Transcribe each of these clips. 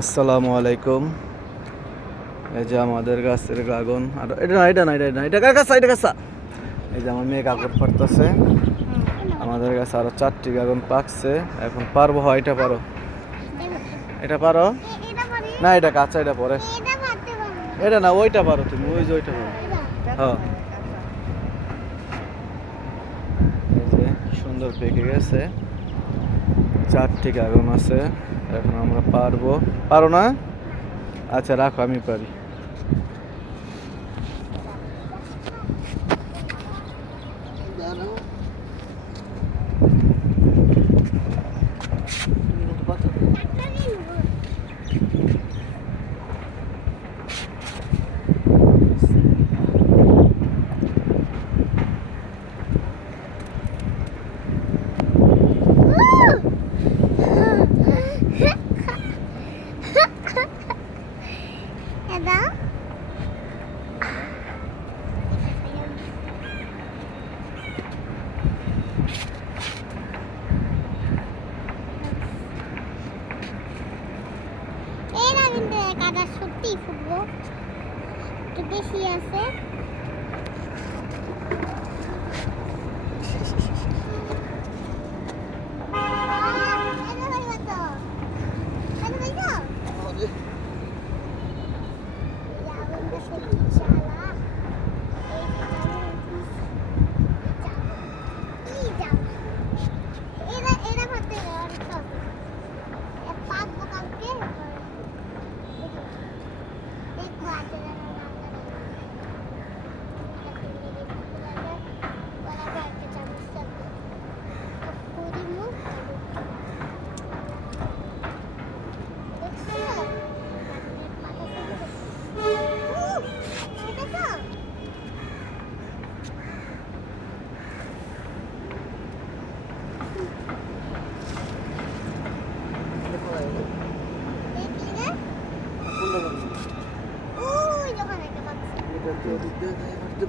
আসসালামু আলাইকুম। এই যে আমাদের গাছের ড্রাগন, আর এটা কার কাছে, এটা কাছে। এই যে আমার মেয়ে কাগজ পারতেছে। আমাদের কাছে আরো 4টি ড্রাগন পাকছে, এখন পারবো। হয় এটা পারো, এটা পারো না, এটা কাঁচা, এটা পরে, এটা না, ওইটা পারো তুমি, ওই যে ওইটা পারো। হ্যাঁ, এই যে সুন্দর পেকে গেছে, 4টি ড্রাগন আছে। এখন আমরা পারবো। পারো না? আচ্ছা রাখো, আমি পারি। কিন্তু কাদা সত্যিই ফুটবো, একটু বেশি আছে।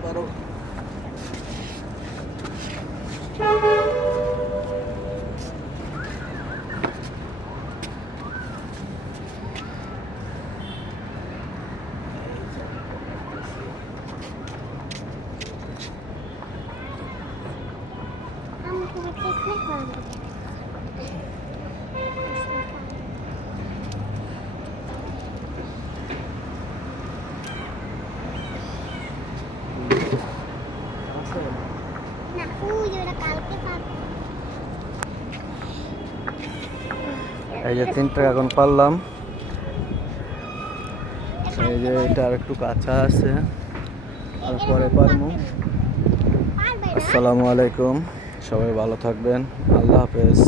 পারো। এই যে 3টা এখন পারলাম। এই যে এটা আর একটু কাঁচা আছে, আর পরে পারবো। আসসালামু আলাইকুম, সবাই ভালো থাকবেন, আল্লাহ হাফেজ।